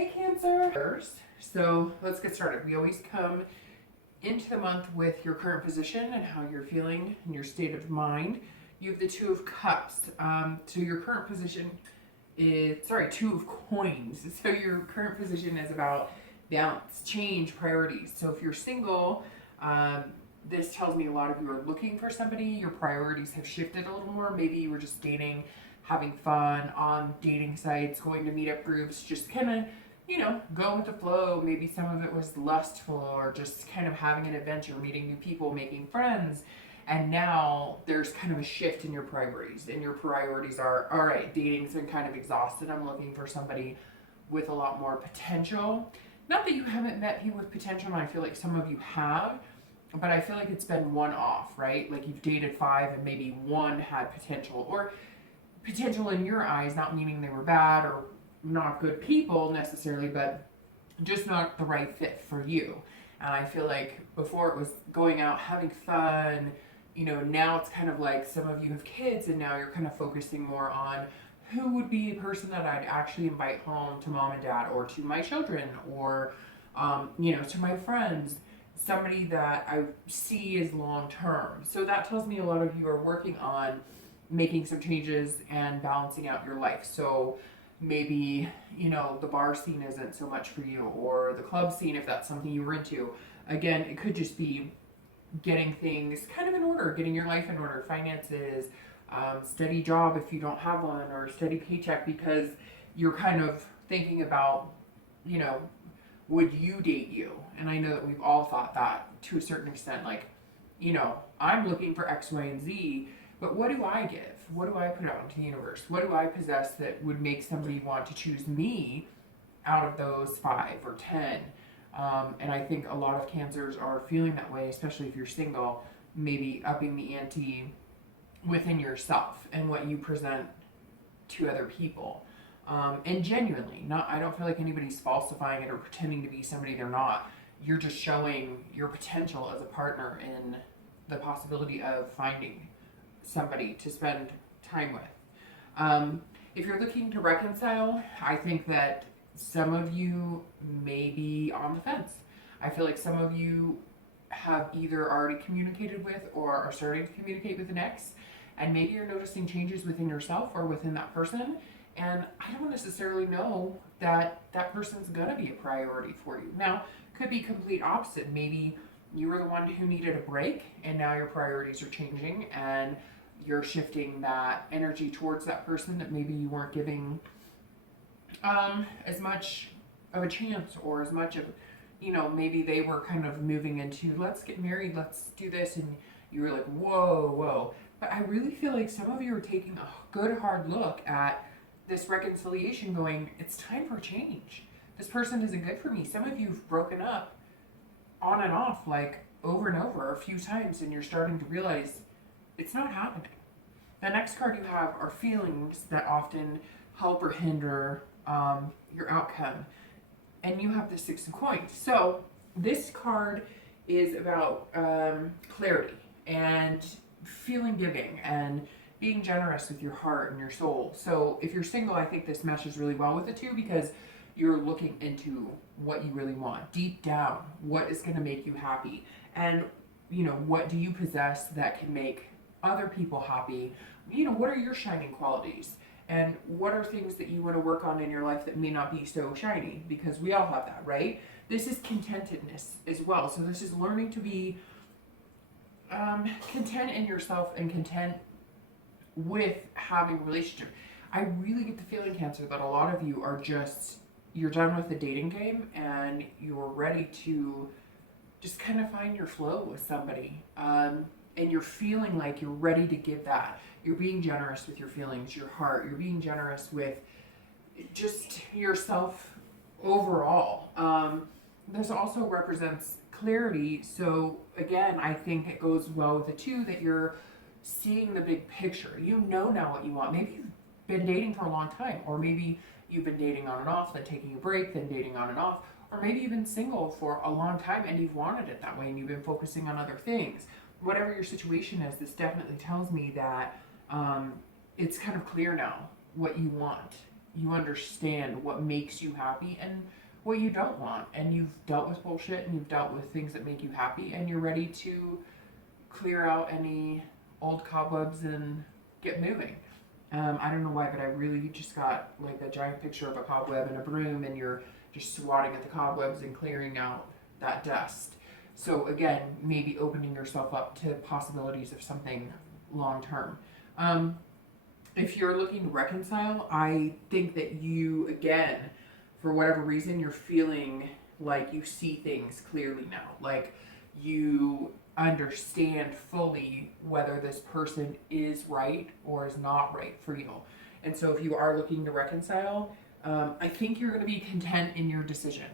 Hey Cancer! So let's get started. We always come into the month with your current position and how you're feeling and your state of mind. You have the Two of Cups. So your current position is, Two of Coins. So your current position is about balance, change, priorities. So if you're single, this tells me a lot of you are looking for somebody. Your priorities have shifted a little more. Maybe you were just dating, having fun on dating sites, going to meetup groups, just kind of, go with the flow. Maybe some of it was lustful or just kind of having an adventure, meeting new people, making friends. And now there's kind of a shift in your priorities. And your priorities are, all right, dating's been kind of exhausted. I'm looking for somebody with a lot more potential. Not that you haven't met people with potential, and I feel like some of you have, but I feel like it's been one off, right? Like you've dated 5 and maybe 1 had potential, or potential in your eyes, not meaning they were bad or not good people necessarily, but just not the right fit for you. And I feel like before it was going out, having fun, now it's kind of like some of you have kids and now you're kind of focusing more on who would be a person that I'd actually invite home to mom and dad or to my children or, to my friends, somebody that I see as long term. So that tells me a lot of you are working on making some changes and balancing out your life. So maybe, the bar scene isn't so much for you, or the club scene if that's something you were into. Again, it could just be getting things kind of in order, getting your life in order, finances, steady job if you don't have one, or steady paycheck, because you're kind of thinking about, would you date you? And I know that we've all thought that to a certain extent, like, I'm looking for X, Y, and Z, but what do I give? What do I put out into the universe? What do I possess that would make somebody want to choose me out of those 5 or 10? And I think a lot of Cancers are feeling that way, especially if you're single, maybe upping the ante within yourself and what you present to other people. And genuinely, I don't feel like anybody's falsifying it or pretending to be somebody they're not. You're just showing your potential as a partner in the possibility of finding somebody to spend time with. If you're looking to reconcile, I think that some of you may be on the fence. I feel like some of you have either already communicated with or are starting to communicate with an ex, and maybe you're noticing changes within yourself or within that person, and I don't necessarily know that that person's gonna be a priority for you. Now, could be complete opposite. Maybe you were the one who needed a break and now your priorities are changing and you're shifting that energy towards that person that maybe you weren't giving as much of a chance, or as much of, maybe they were kind of moving into, let's get married, let's do this, and you were like, whoa. But I really feel like some of you are taking a good hard look at this reconciliation, going, it's time for change. This person isn't good for me. Some of you have broken up on and off, like over and over a few times, and you're starting to realize it's not happening. The next card you have are feelings that often help or hinder your outcome. And you have the 6 of Coins. So this card is about clarity and feeling giving and being generous with your heart and your soul. So if you're single, I think this meshes really well with the 2, because you're looking into what you really want deep down. What is going to make you happy? And, what do you possess that can make other people happy? What are your shining qualities? And what are things that you want to work on in your life that may not be so shiny? Because we all have that, right? This is contentedness as well. So this is learning to be content in yourself and content with having a relationship. I really get the feeling, Cancer, that a lot of you are you're done with the dating game and you're ready to just kind of find your flow with somebody. And you're feeling like you're ready to give that. You're being generous with your feelings, your heart. You're being generous with just yourself overall. This also represents clarity. So again, I think it goes well with the 2 that you're seeing the big picture. You know now what you want. Maybe you've been dating for a long time, or maybe you've been dating on and off, then taking a break, then dating on and off, or maybe you've been single for a long time and you've wanted it that way and you've been focusing on other things. Whatever your situation is, this definitely tells me that it's kind of clear now what you want. you understand what makes you happy and what you don't want. And you've dealt with bullshit and you've dealt with things that make you happy, and you're ready to clear out any old cobwebs and get moving. I don't know why, but I really just got like a giant picture of a cobweb and a broom, and you're just swatting at the cobwebs and clearing out that dust. So again, maybe opening yourself up to possibilities of something long term. If you're looking to reconcile, I think that you, again, for whatever reason, you're feeling like you see things clearly now. Like you understand fully whether this person is right or is not right for you. And so if you are looking to reconcile, I think you're going to be content in your decision.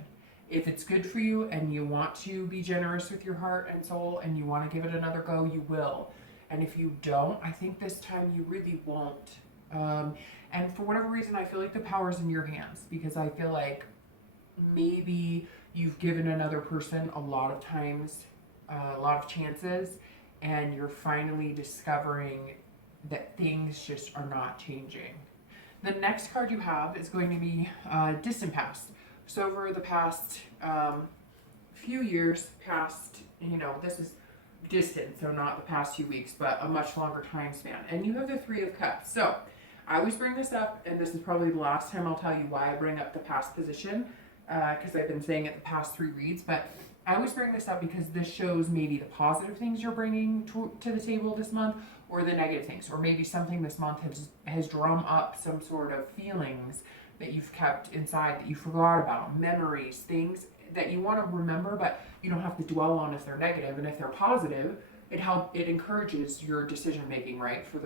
If it's good for you and you want to be generous with your heart and soul and you want to give it another go, you will. And if you don't, I think this time you really won't. And for whatever reason, I feel like the power's in your hands, because I feel like maybe you've given another person a lot of times, a lot of chances, and you're finally discovering that things just are not changing. The next card you have is going to be distant past. So over the past few years, this is distant, so not the past few weeks, but a much longer time span. And you have the Three of Cups. So I always bring this up, and this is probably the last time I'll tell you why I bring up the past position, because I've been saying it the past 3 reads, but I always bring this up because this shows maybe the positive things you're bringing to the table this month, or the negative things, or maybe something this month has drummed up some sort of feelings that you've kept inside that you forgot about, memories, things that you want to remember, but you don't have to dwell on if they're negative. And if they're positive, it encourages your decision making, right, for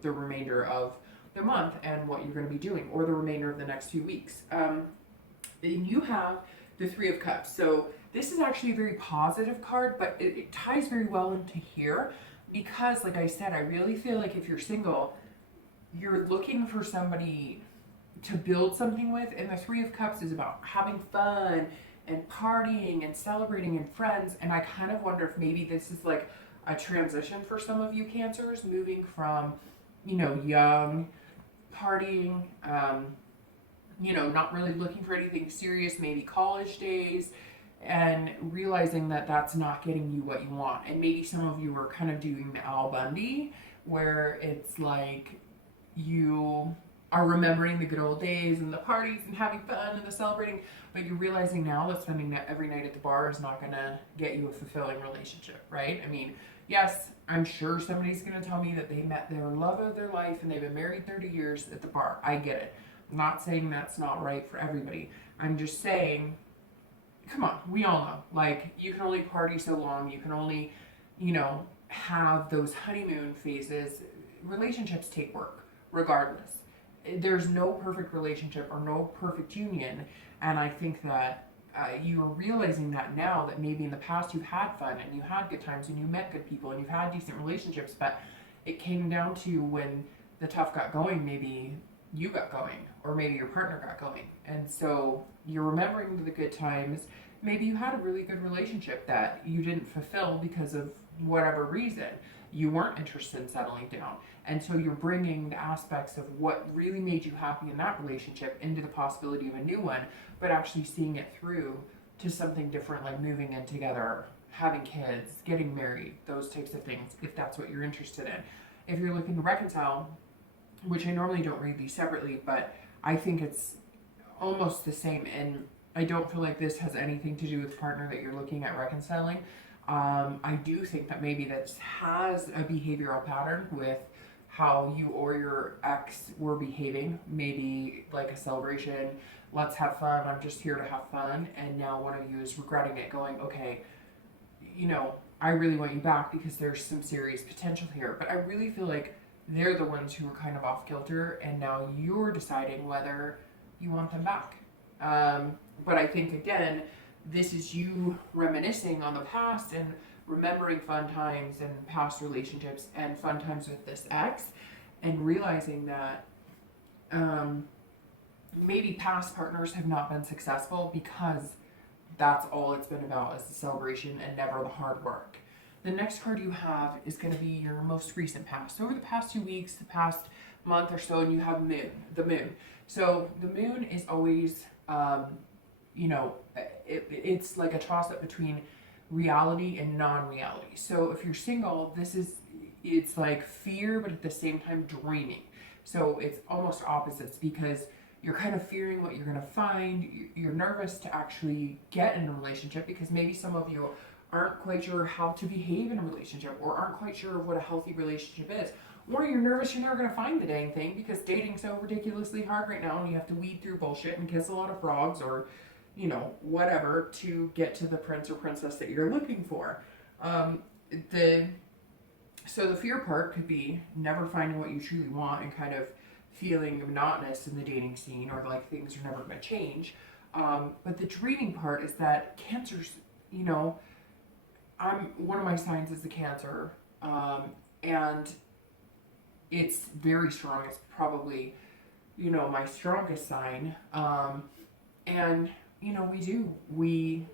the remainder of the month and what you're going to be doing, or the remainder of the next few weeks. And you have the Three of Cups. So this is actually a very positive card, but it ties very well into here, because like I said, I really feel like if you're single, you're looking for somebody to build something with, and the Three of Cups is about having fun and partying and celebrating and friends. And I kind of wonder if maybe this is like a transition for some of you Cancers, moving from, young, partying, not really looking for anything serious, maybe college days, and realizing that that's not getting you what you want. And maybe some of you are kind of doing the Al Bundy, where it's like you are remembering the good old days and the parties and having fun and the celebrating, but you're realizing now that spending every night at the bar is not going to get you a fulfilling relationship, right? I mean, yes, I'm sure somebody's going to tell me that they met their love of their life and they've been married 30 years at the bar. I get it. I'm not saying that's not right for everybody. I'm just saying, come on, we all know. Like, you can only party so long. You can only, have those honeymoon phases. Relationships take work, regardless. There's no perfect relationship or no perfect union. And I think that you're realizing that now, that maybe in the past you've had fun and you had good times and you met good people and you've had decent relationships, but it came down to when the tough got going, maybe you got going, or maybe your partner got going. And so you're remembering the good times. Maybe you had a really good relationship that you didn't fulfill because of whatever reason. You weren't interested in settling down. And so you're bringing the aspects of what really made you happy in that relationship into the possibility of a new one, but actually seeing it through to something different, like moving in together, having kids, getting married, those types of things, if that's what you're interested in. If you're looking to reconcile, which I normally don't read these separately, but I think it's almost the same, and I don't feel like this has anything to do with the partner that you're looking at reconciling. I do think that maybe this has a behavioral pattern with how you or your ex were behaving. Maybe like a celebration, let's have fun, I'm just here to have fun, and now one of you is regretting it, going, okay, I really want you back because there's some serious potential here. But I really feel like they're the ones who are kind of off kilter, and now you're deciding whether you want them back. But I think, again, this is you reminiscing on the past and remembering fun times and past relationships and fun times with this ex, and realizing that maybe past partners have not been successful because that's all it's been about, is the celebration and never the hard work. The next card you have is going to be your most recent past. So over the past 2 weeks, the past month or so, and you have the moon. So the moon is always, you know, it's like a toss up between reality and non-reality. So if you're single, it's like fear, but at the same time dreaming. So it's almost opposites, because you're kind of fearing what you're going to find. You're nervous to actually get in a relationship, because maybe some of you aren't quite sure how to behave in a relationship, or aren't quite sure what a healthy relationship is. Or you're nervous you're never going to find the dang thing, because dating's so ridiculously hard right now, and you have to weed through bullshit and kiss a lot of frogs, or, you know, whatever, to get to the prince or princess that you're looking for. So the fear part could be never finding what you truly want and kind of feeling monotonous in the dating scene, or like things are never going to change. But the dreaming part is that Cancer's, you know, one of my signs is the Cancer, and it's very strong. It's probably, you know, my strongest sign. And you know, we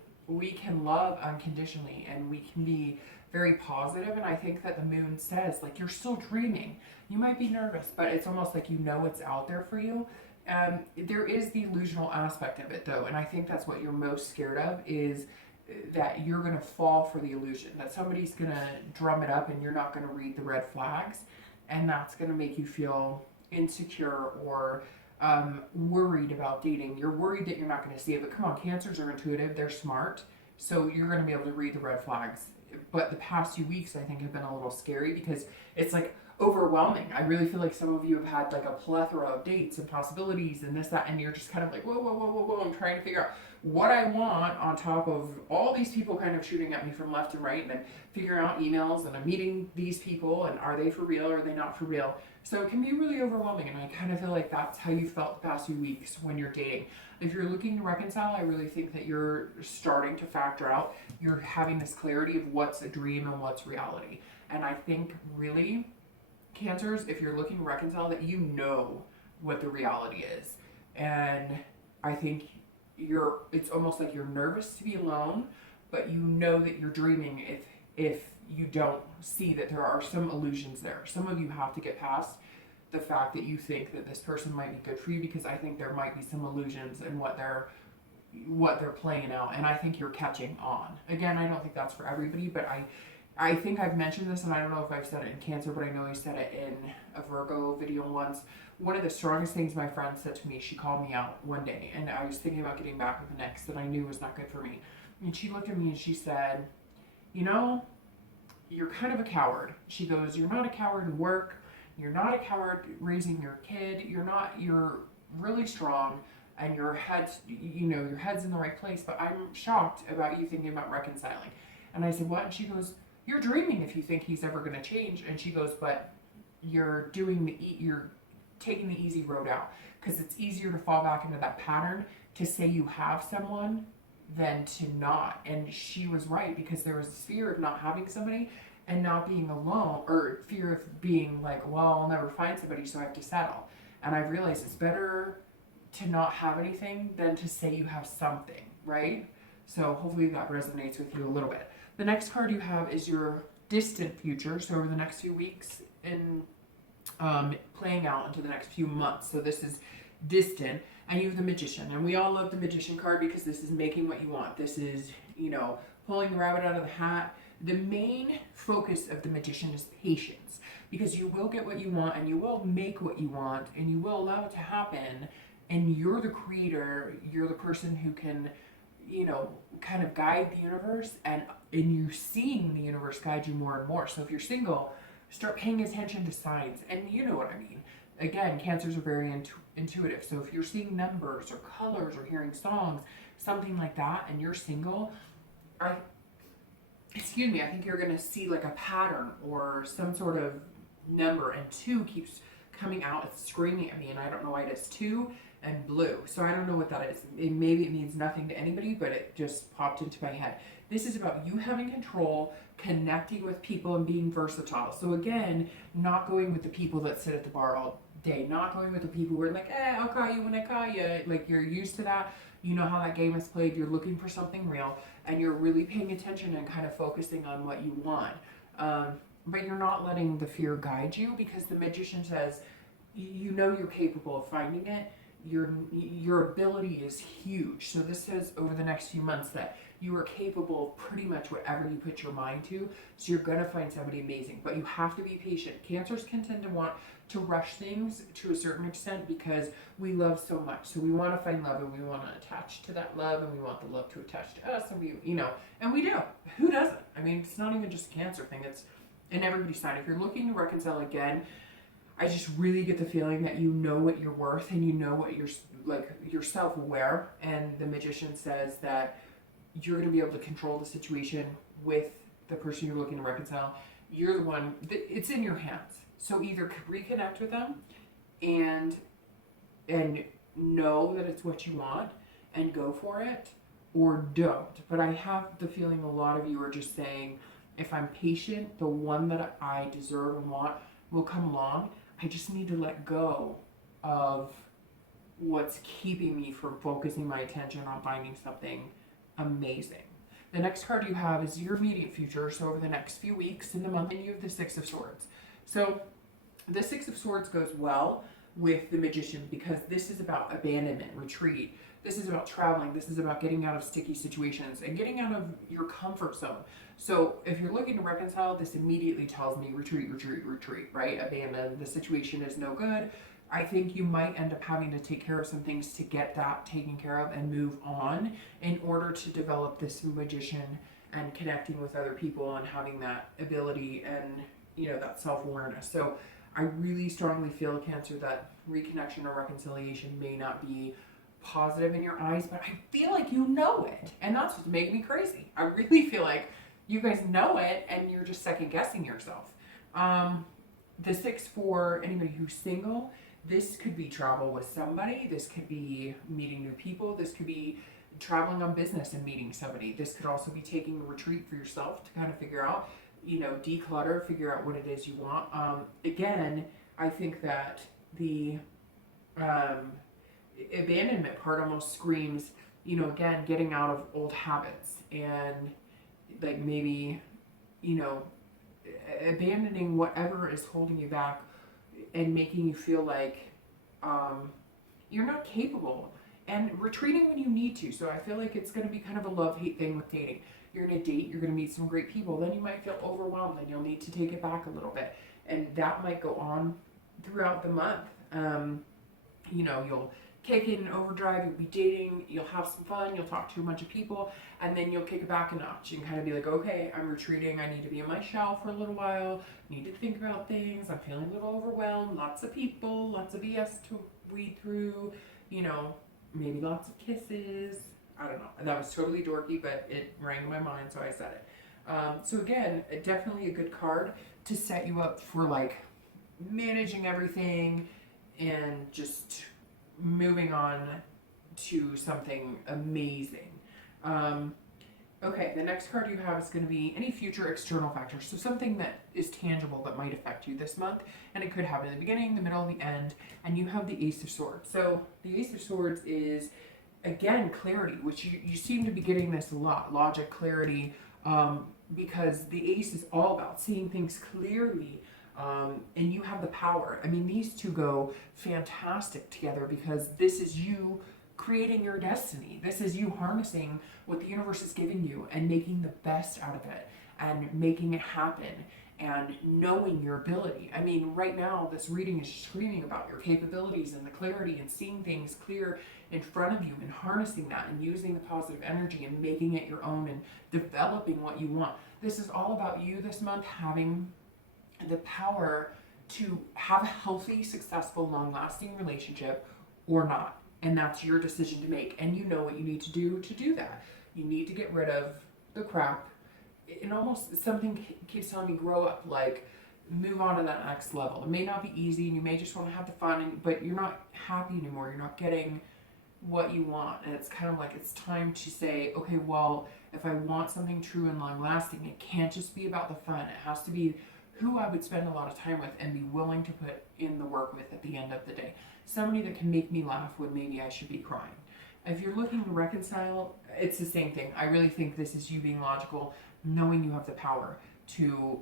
can love unconditionally, and we can be very positive. And I think that the moon says, like, you're still dreaming. You might be nervous, but it's almost like you know it's out there for you. There is the illusional aspect of it, though, and I think that's what you're most scared of, is that you're going to fall for the illusion, that somebody's going to drum it up and you're not going to read the red flags, and that's going to make you feel insecure or worried about dating. You're worried that you're not going to see it, but come on, Cancers are intuitive, they're smart, so you're going to be able to read the red flags. But the past few weeks, I think, have been a little scary, because it's like overwhelming. I really feel like some of you have had like a plethora of dates and possibilities and this, that, and you're just kind of like, whoa, whoa, whoa, whoa, whoa. I'm trying to figure out what I want on top of all these people kind of shooting at me from left and right, and then figuring out emails, and I'm meeting these people, and are they for real or are they not for real? So it can be really overwhelming, and I kind of feel like that's how you felt the past few weeks when you're dating. If you're looking to reconcile, I really think that you're starting to factor out, you're having this clarity of what's a dream and what's reality. And I think really, Cancers, if you're looking to reconcile, that you know what the reality is. And I think it's almost like you're nervous to be alone, but you know that you're dreaming if you don't see that there are some illusions there. Some of you have to get past the fact that you think that this person might be good for you, because I think there might be some illusions in what they're playing out, and I think you're catching on. Again, I don't think that's for everybody, but I think I've mentioned this, and I don't know if I've said it in Cancer, but I know I said it in a Virgo video once. One of the strongest things my friend said to me, she called me out one day, and I was thinking about getting back with an ex that I knew was not good for me. And she looked at me and she said, you know, you're kind of a coward. She goes, you're not a coward in work. You're not a coward raising your kid. You're really strong, and your head's in the right place, but I'm shocked about you thinking about reconciling. And I said, what? And she goes, you're dreaming if you think he's ever going to change. And she goes, but you're taking the easy road out, because it's easier to fall back into that pattern to say you have someone than to not. And she was right, because there was this fear of not having somebody and not being alone, or fear of being like, well, I'll never find somebody, so I have to settle. And I've realized it's better to not have anything than to say you have something, right? So hopefully that resonates with you a little bit. The next card you have is your distant future. So over the next few weeks, and playing out into the next few months. So this is distant, and you have the Magician. And we all love the Magician card, because this is making what you want. This is, you know, pulling the rabbit out of the hat. The main focus of the Magician is patience, because you will get what you want, and you will make what you want, and you will allow it to happen. And you're the creator. You're the person who can, you know, kind of guide the universe, and you're seeing the universe guide you more and more. So if you're single, start paying attention to signs, and you know what I mean. Again, Cancers are very intuitive. So if you're seeing numbers or colors or hearing songs, something like that, and you're single, I think you're going to see like a pattern or some sort of number, and 2 keeps coming out. It's screaming at me, and I don't know why. It is 2 and blue. So I don't know what that is. Maybe it means nothing to anybody, but it just popped into my head. This is about you having control, connecting with people, and being versatile. So again, not going with the people that sit at the bar all day, not going with the people who are like, I'll call you when I call you. Like, you're used to that. You know how that game is played. You're looking for something real, and you're really paying attention and kind of focusing on what you want. But you're not letting the fear guide you, because the Magician says, you know you're capable of finding it. your ability is huge. So this says over the next few months that you are capable of pretty much whatever you put your mind to. So you're going to find somebody amazing, but you have to be patient. Cancers can tend to want to rush things to a certain extent because we love so much. So we want to find love and we want to attach to that love and we want the love to attach to us and we, and we do. Who doesn't? I mean, it's not even just a Cancer thing. It's in everybody's sign. If you're looking to reconcile again, I just really get the feeling that you know what you're worth and you know what you're self-aware. And the Magician says that you're going to be able to control the situation with the person you're looking to reconcile. You're the one, it's in your hands. So either reconnect with them and know that it's what you want and go for it, or don't. But I have the feeling a lot of you are just saying, if I'm patient, the one that I deserve and want will come along. I just need to let go of what's keeping me from focusing my attention on finding something amazing. The next card you have is your immediate future. So over the next few weeks in the month, and you have the Six of Swords. So the Six of Swords goes well with the Magician because this is about abandonment, retreat. This is about traveling. This is about getting out of sticky situations and getting out of your comfort zone. So if you're looking to reconcile, this immediately tells me retreat, retreat, retreat, right? Abandon. The situation is no good. I think you might end up having to take care of some things to get that taken care of and move on in order to develop this Magician and connecting with other people and having that ability and, that self-awareness. So I really strongly feel, Cancer, that reconnection or reconciliation may not be positive in your eyes, but I feel like you know it. And that's what's making me crazy. I really feel like you guys know it and you're just second guessing yourself. The Six for anybody who's single, this could be travel with somebody. This could be meeting new people. This could be traveling on business and meeting somebody. This could also be taking a retreat for yourself to kind of figure out, declutter, figure out what it is you want. Again, I think that the abandonment part almost screams, again, getting out of old habits and like maybe, abandoning whatever is holding you back and making you feel like you're not capable, and retreating when you need to. So I feel like it's going to be kind of a love-hate thing with dating. You're going to date, you're going to meet some great people, then you might feel overwhelmed and you'll need to take it back a little bit. And that might go on throughout the month. You'll kick in overdrive, you'll be dating, you'll have some fun, you'll talk to a bunch of people, and then you'll kick it back a notch and kind of be like, okay, I'm retreating, I need to be in my shell for a little while, need to think about things, I'm feeling a little overwhelmed, lots of people, lots of BS to weed through, maybe lots of kisses. I don't know. And that was totally dorky, but it rang in my mind, so I said it. So again, definitely a good card to set you up for like managing everything and just moving on to something amazing. Okay, the next card you have is going to be any future external factors. So something that is tangible that might affect you this month. And it could happen in the beginning, the middle, the end. And you have the Ace of Swords. So the Ace of Swords is, again, clarity, which you seem to be getting this a lot. Logic, clarity, because the Ace is all about seeing things clearly. And you have the power. I mean, these two go fantastic together because this is you creating your destiny. This is you harnessing what the universe is giving you and making the best out of it and making it happen and knowing your ability. I mean, right now, this reading is screaming about your capabilities and the clarity and seeing things clear in front of you and harnessing that and using the positive energy and making it your own and developing what you want. This is all about you this month having the power to have a healthy, successful, long-lasting relationship or not. And that's your decision to make. And you know what you need to do that. You need to get rid of the crap. And almost something keeps telling me grow up, like move on to that next level. It may not be easy and you may just want to have the fun, but you're not happy anymore. You're not getting what you want. And it's kind of like it's time to say, okay, well, if I want something true and long-lasting, it can't just be about the fun. It has to be who I would spend a lot of time with and be willing to put in the work with at the end of the day. Somebody that can make me laugh when maybe I should be crying. If you're looking to reconcile, it's the same thing. I really think this is you being logical, knowing you have the power to,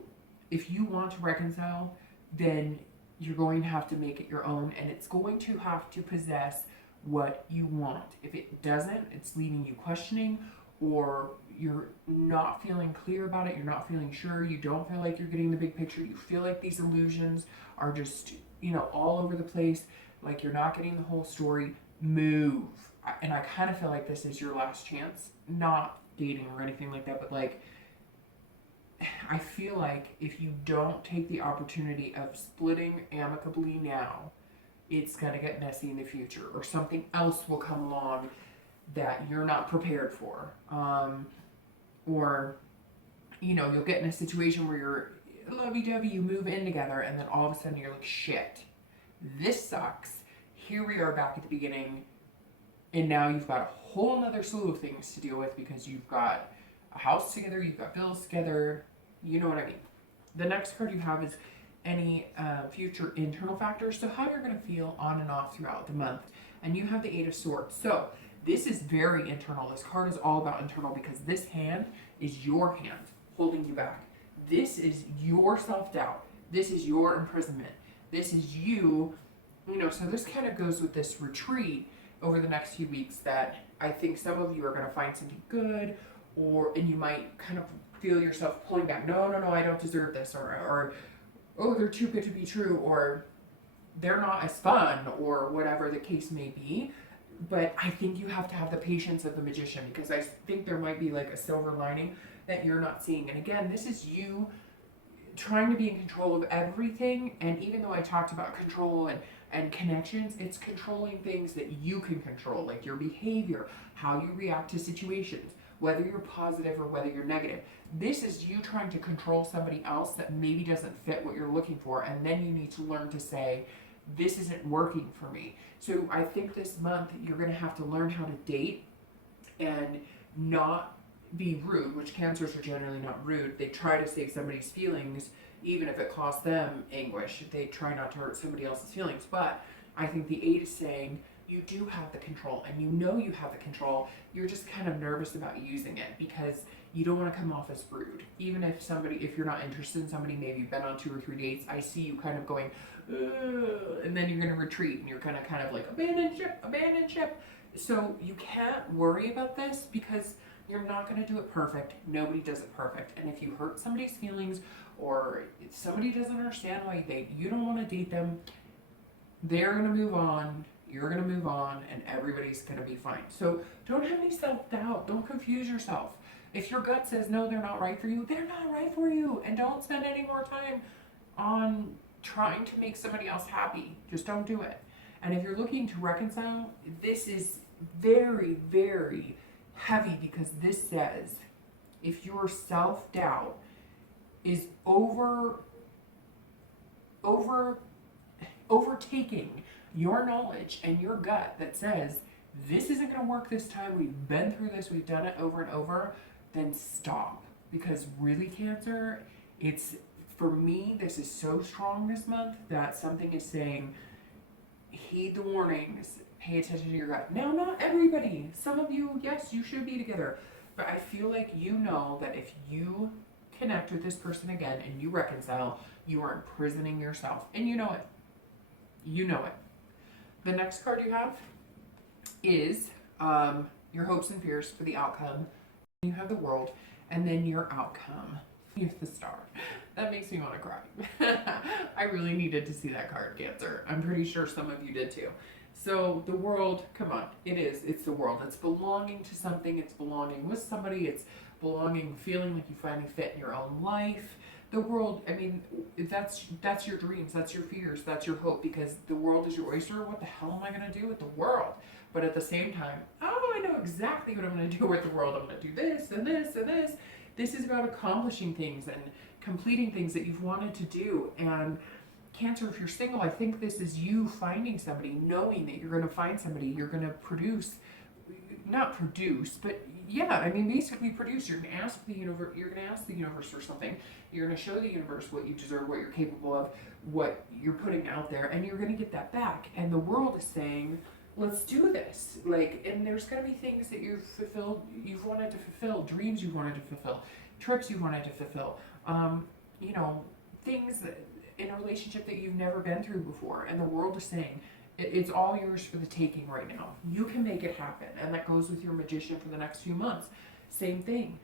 if you want to reconcile, then you're going to have to make it your own, and it's going to have to possess what you want. If it doesn't, it's leaving you questioning, or you're not feeling clear about it, you're not feeling sure, you don't feel like you're getting the big picture, you feel like these illusions are just, you know, all over the place, like you're not getting the whole story, move. And I kind of feel like this is your last chance, not dating or anything like that, but like, I feel like if you don't take the opportunity of splitting amicably now, it's going to get messy in the future, or something else will come along that you're not prepared for. Or, you know, you'll get in a situation where you're lovey-dovey, you move in together, and then all of a sudden you're like, shit, this sucks. Here we are back at the beginning, and now you've got a whole nother slew of things to deal with because you've got a house together, you've got bills together, you know what I mean. The next card you have is any future internal factors, so how you're going to feel on and off throughout the month. And you have the Eight of Swords. So this is very internal. This card is all about internal because this hand is your hand holding you back. This is your self-doubt. This is your imprisonment. This is you, you know, so this kind of goes with this retreat over the next few weeks that I think some of you are going to find something good, and you might kind of feel yourself pulling back. No, I don't deserve this, or oh, they're too good to be true, or they're not as fun, or whatever the case may be. But I think you have to have the patience of the magician, because I think there might be like a silver lining that you're not seeing. And again, this is you trying to be in control of everything. And even though I talked about control and connections, it's controlling things that you can control, like your behavior, how you react to situations, whether you're positive or whether you're negative. This is you trying to control somebody else that maybe doesn't fit what you're looking for, and then you need to learn to say, this isn't working for me. So I think this month you're going to have to learn how to date and not be rude, which Cancers are generally not rude. They try to save somebody's feelings, even if it costs them anguish. They try not to hurt somebody else's feelings. But I think the Eight is saying you do have the control, and you know you have the control. You're just kind of nervous about using it because you don't want to come off as rude. Even if you're not interested in somebody, maybe you've been on 2 or 3 dates, I see you kind of going, ugh, and then you're going to retreat and you're going to kind of like abandon ship. So you can't worry about this because you're not going to do it perfect. Nobody does it perfect. And if you hurt somebody's feelings, or if somebody doesn't understand why you don't want to date them, they're going to move on. You're going to move on, and everybody's going to be fine. So don't have any self-doubt. Don't confuse yourself. If your gut says, no, they're not right for you, they're not right for you. And don't spend any more time on trying to make somebody else happy. Just don't do it. And if you're looking to reconcile, this is very, very heavy, because this says if your self-doubt is overtaking your knowledge and your gut that says this isn't going to work this time, we've been through this, we've done it over and over, then stop. Because really, Cancer, for me, this is so strong this month that something is saying, heed the warnings, pay attention to your gut. Now, not everybody. Some of you, yes, you should be together. But I feel like you know that if you connect with this person again and you reconcile, you are imprisoning yourself. And you know it. You know it. The next card you have is your hopes and fears for the outcome. You have the World, and then your outcome. You have the Star. That makes me want to cry. I really needed to see that card, Cancer. I'm pretty sure some of you did too. So the World, come on, it's the World. It's belonging to something, it's belonging with somebody, it's belonging, feeling like you finally fit in your own life. The World, I mean, that's your dreams, that's your fears, that's your hope, because the world is your oyster. What the hell am I going to do with the world? But at the same time, I know exactly what I'm going to do with the world. I'm going to do this and this and this. This is about accomplishing things and completing things that you've wanted to do. And Cancer, if you're single, I think this is you finding somebody, knowing that you're going to find somebody, you're going to produce, not produce, but yeah, I mean, basically produce. You're going to ask the universe for something. You're going to show the universe what you deserve, what you're capable of, what you're putting out there, and you're going to get that back. And the world is saying, let's do this. And there's going to be things that you've wanted to fulfill, dreams you wanted to fulfill, trips you wanted to fulfill, things that in a relationship that you've never been through before. And the world is saying, It's all yours for the taking right now. You can make it happen. And that goes with your magician for the next few months. Same thing.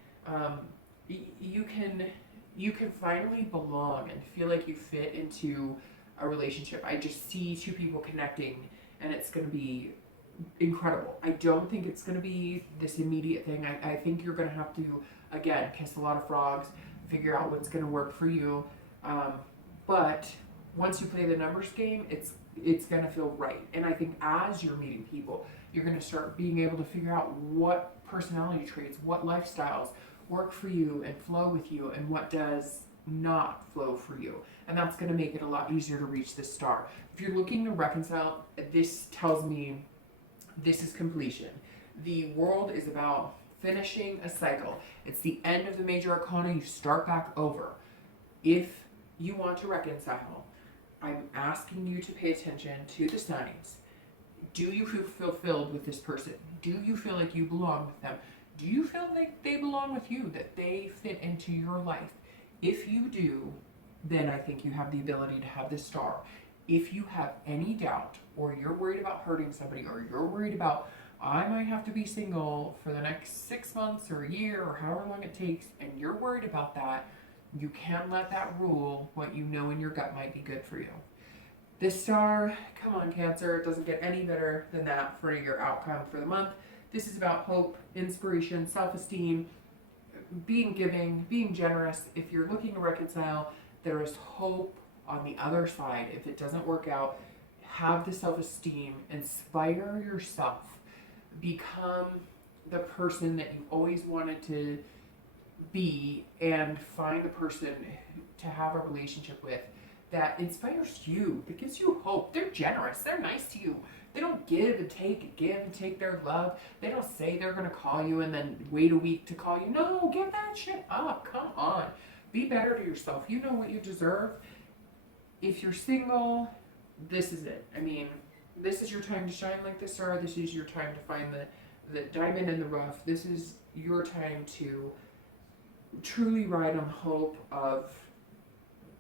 You can finally belong and feel like you fit into a relationship. I just see two people connecting, and it's going to be incredible. I don't think it's going to be this immediate thing. I think you're going to have to, again, kiss a lot of frogs, figure out what's going to work for you. But once you play the numbers game, it's going to feel right. And I think as you're meeting people, you're going to start being able to figure out what personality traits, what lifestyles work for you and flow with you, and what does not flow for you. And that's going to make it a lot easier to reach this star. If you're looking to reconcile, this tells me this is completion. The world is about finishing a cycle. It's the end of the major arcana. You start back over. If you want to reconcile, I'm asking you to pay attention to the signs. Do you feel fulfilled with this person? Do you feel like you belong with them? Do you feel like they belong with you, that they fit into your life? If you do, then I think you have the ability to have this star. If you have any doubt, or you're worried about hurting somebody, or you're worried about, I might have to be single for the next 6 months or a year or however long it takes, and you're worried about that, you can't let that rule what you know in your gut might be good for you. This star, come on, Cancer, it doesn't get any better than that for your outcome for the month. This is about hope, inspiration, self-esteem, being giving, being generous. If you're looking to reconcile, there is hope on the other side. If it doesn't work out, have the self-esteem, inspire yourself, become the person that you always wanted to be, and find the person to have a relationship with that inspires you, that gives you hope. They're generous, they're nice to you. They don't give and take their love. They don't say they're going to call you and then wait a week to call you. No, give that shit up. Come on. Be better to yourself. You know what you deserve. If you're single, this is it. I mean, this is your time to shine like the star. This is your time to find the diamond in the rough. This is your time to truly ride on the hope of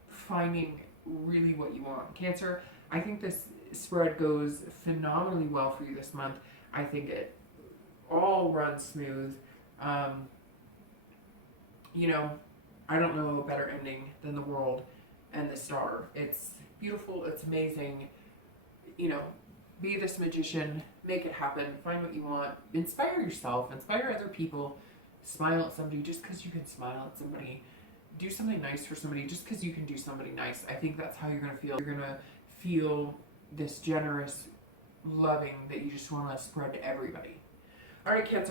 finding really what you want. Cancer, I think this spread goes phenomenally well for you this month. I think it all runs smooth. You know, I don't know a better ending than the world and the star. It's beautiful, it's amazing. You know, be this magician, make it happen, find what you want, inspire yourself, inspire other people, smile at somebody just because you can smile at somebody. Do something nice for somebody just because you can do somebody nice. I think that's how you're going to feel. You're going to feel this generous, loving that you just want to spread to everybody. All right, Cancer.